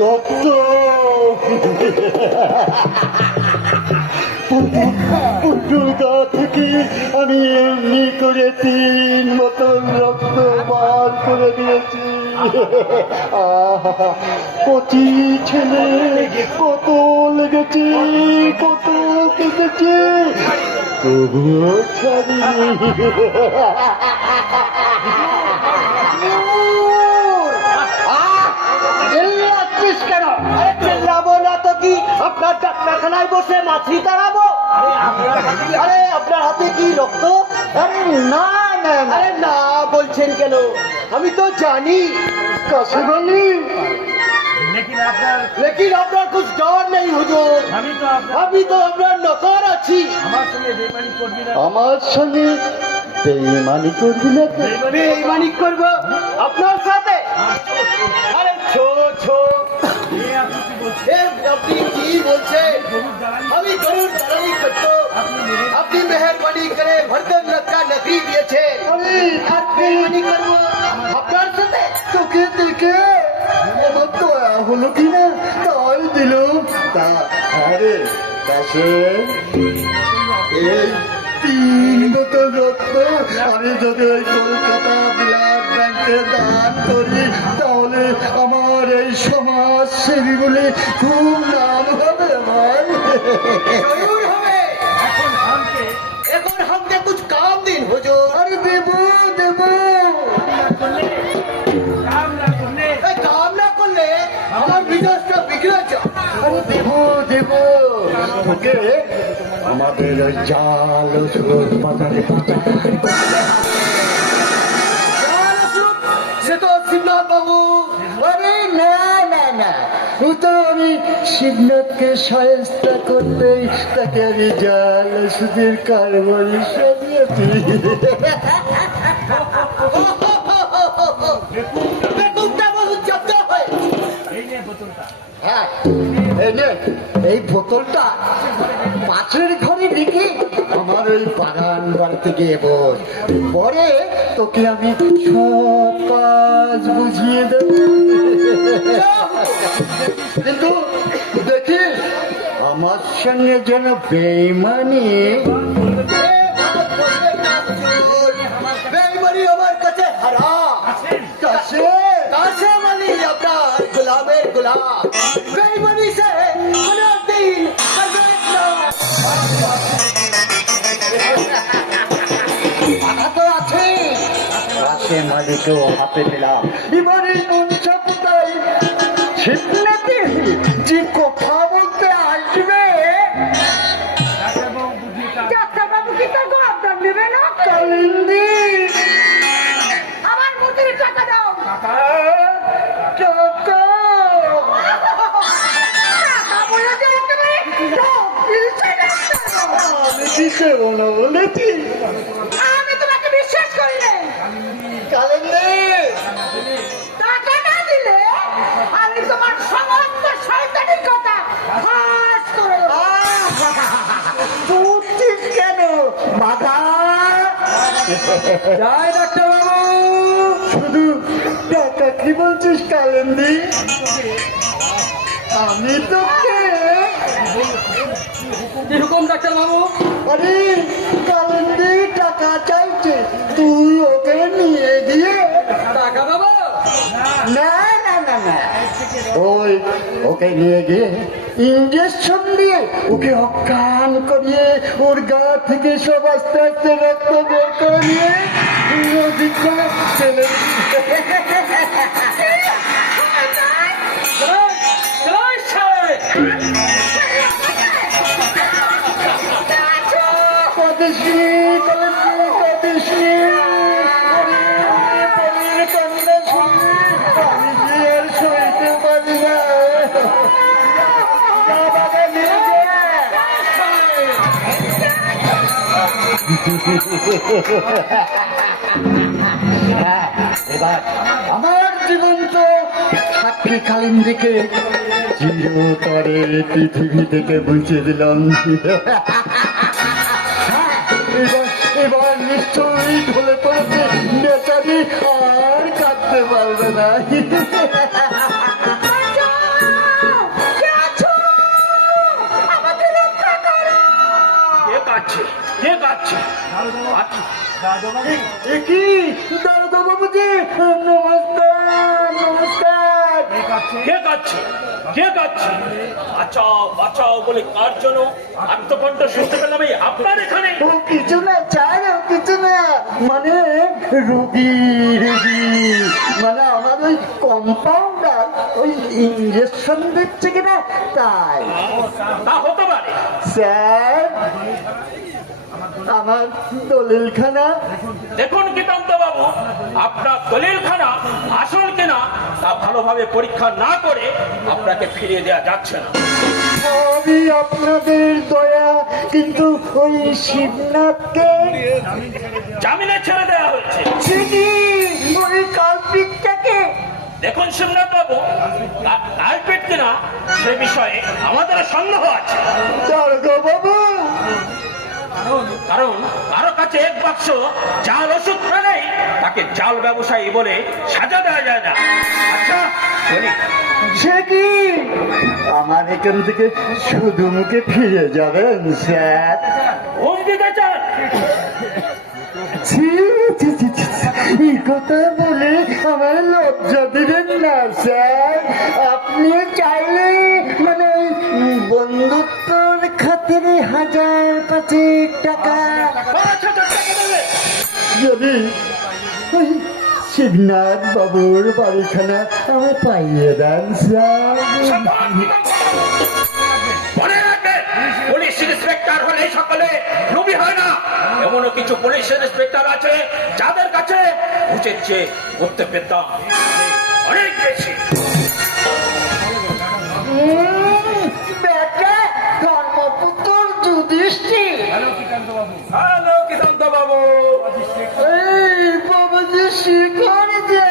রক্ত পুতুল গা থেকে আমি এমনি করে 3 বোতল রক্ত বার করে দিয়েছি। কচি ছেলে কত লেগেছে, কত কেঁদেছে, তবুও ছাড়িনি। কেন চিল্লাবো না তো কি? আপনার ডাক্তারখানায় বসে মাছি তাড়াবো? আরে আপনার হাতে কি রক্ত? আরে না না, আরে না বলছেন কেন? আমি তো জানি। কাছে বলি लेकिन আপনার कुछ डर नहीं हुजूर। আমি তো আপনার নকর আছি। আমার সঙ্গে বেঈমানি করবি না তো? বেঈমানি করবো আপনার সাথে? আরে ছো ছো, আপনি কি বলছেন? আমি গরুর দালালি করতো, আপনি মেহরবানি করে ভরদন রক্ষা নকরি দিয়েছে। আর বেঈমানি করবো আপনার সাথে? তোকে দেখে আমার তো হলো কি না তাই দিল। আরে কাছে এই 3 বোতল রক্ত আমি যদি ওই কলকাতা ব্লাড ব্যাংকে দান করি তাহলে আমার এই সমাজ সেবী বলে খুব নাম হবে। আমার জরুর হবে। এখন हमके कुछ काम दिन हुजूर। আরে দেবো দেবো। काम ना করলে আমার বিজনেসটা বিগড়ে যায়। আরে দেবো দেবো তোকে আমাদের ওই জাল ওষুধ বাজারে সে তো শিবনাথ বাবু। আরে না না না, ও তো আমি শিবনাথকে সহায়তা করতেই তাকে আমি জাল ওষুধের কারবারি সাজিয়েছি। বেকুবটা বহু জব্দ হয়। হ্যাঁ এই নে, এই বোতলটা পাশের ঘরে রেখে আমার ওই বাগান বাড়িতে গিয়ে বল, পরে তোকে আমি সব কাজ বুঝিয়ে দেব। কিন্তু দেখিস আমার সঙ্গে যেন বেঈমানি। বেঈমানি আমার কাছে হারাম। কাছে কাছে মানে আপনার গোলামের গোলাম। বেঈমানি সে কোনো দিন করবে না। বাধা তো আছে, কাছে মালিকেও হাতে পেলাম। এবার এই মঞ্চা কোথায় শিবনাথে যে কথা বলতে আসবে ডাক্তারবাবু কি তো গর্দন নেবে না? কালিন্দি আমার মুদির টাকা দাও। টাকা টাকা বলে যে একেবারে সব দিলছে ডাক্তার। আমি কি করবো না বলেছি? আমি তোমাকে বিশ্বাস করি না। কালিন্দি টাকা না দিলে আমি তোমার সমস্ত শয়তানি কথা ফাঁস করে দেবো। বুঝছিস কেন বাধা? জয় ডাক্তার বাবু। শুধু টাকা কি বলছিস কালিন্দি? আমি তোকে কি হুকুম ডাক্তার বাবু? আরে কালিন্দি টাকা চাইছে, তুই ওকে নিয়ে গিয়ে টাকা দেবো? না না না না, ওই ওকে নিয়ে গিয়ে ইঞ্জেকশন দিয়ে ওকে অজ্ঞান করিয়ে ওর গা থেকে সব আস্তে আস্তে রক্ত বের করে নিয়ে নদীতে ফেলে জয় সাহেব। কদিসনি কালিন্দি কদিসনি কান্না শুনি আমি যে আর সইতে পারি না। বাবা নিয়ে হ্যাঁ, এবার আমার জীবন তো সাক্ষী কালিন্দিকে চিরতরে পৃথিবী থেকে বুঝে দিলাম। এবার এবার নিশ্চয়ই ঢলে পড়েছে বেচারি, আর কাঁদতে পারবে না। বাঁচান, কি দারোগা বাবুজি, নমস্কার নমস্কার। কে কাচ্ছে? কে কাচ্ছে? বাঁচাও বাঁচাও বলে কার জন্য আত্মকণ্ঠ শুনতে পেলাম এই আপনার এখানে? ও কিছু না চাই, ও কিছু না, মানে রুগী রুগী, মানে আমার ওই কম্পাউন্ডার ওই ইঞ্জেকশন দিচ্ছে কিনা তাই। তা হতে পারে। স্যার আমার দলিলখানা। দেখুন গীতান্ত বাবু, আপনার দলিলখানা আসল কিনা তা ভালোভাবে পরীক্ষা না করে আপনাকে ফিরিয়ে দেওয়া যাচ্ছে না। আমি আপনাদের দয়া, কিন্তু ওই শিবনাথকে জামিনে ছেড়ে দেওয়া হয়েছে। চিনি, ওই কালপিটটাকে। দেখুন শিবনাথ বাবু, কালপিট কিনা সে বিষয়ে আমাদের সন্দেহ আছে। দারোগা বাবু, কারণ কারো কাছে এক বাক্স জাল ওষুধ নেই, তাকে জাল ব্যবসায়ী বলে সাজা দেওয়া যায় না। আচ্ছা বলি, সে কি আমার এখান থেকে শুধু মুখে ফিরে যাবেন স্যার? ঘুম দিতে চান? ছি, ছি, ছি, ছি, ছি, এই কথা বলে আমার লজ্জা দিবেন না স্যার। আপনি চাইলে মানে ওই বন্ধুত্বর খাতিরে 1000-5 টাকা আচ্ছা, টাকা দেবে। যদি ওই শিবনাথ বাবুর বাড়িখানা আমি পাইয়ে দেন স্যার। মনে রাখবেন, পুলিশ ইন্সপেক্টর হলে সকলে রুবি হয় না। এমনও কিছু পুলিশ ইন্সপেক্টর আছে যাদের কাছে উচিত চেয়ে করতে পেতাম অনেক বেশি। বেটা ধর্মপুত্র যুধিষ্ঠির। হ্যালো কিতান্ত বাবু, এই বাবাজি শিখর যে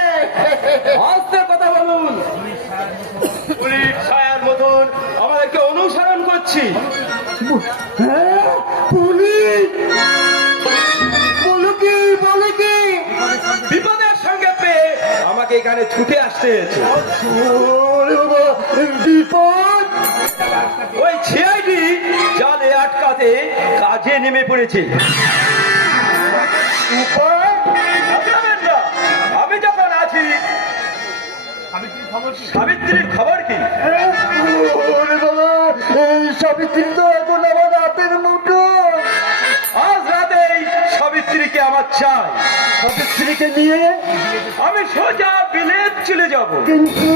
আস্তে কথা বলুন। পুলিশ ছায়ার মতন আমাদেরকে অনুসরণ করছি। হ্যাঁ, পুলিশ বলো কি বলো কি? বিপদের সঙ্গে পেয়ে আমাকে এখানে ছুটে আসতে হয়েছে। ওরে বাবা, বিপদ! ওই ছিআইডি জালে আটকাতে কাজে নেমে পড়েছে। উপায়? ঘাবড়াবেন না, আমি যখন আছি। সাবিত্রীর খবর কি? ওরে বাবা, এই সাবিত্রী তো এখন আমার রাতের মুঠো। আজ রাতেই সাবিত্রীকে আমার চাই। সাবিত্রীকে নিয়ে আমি সোজা বিলেত চলে যাব। কিন্তু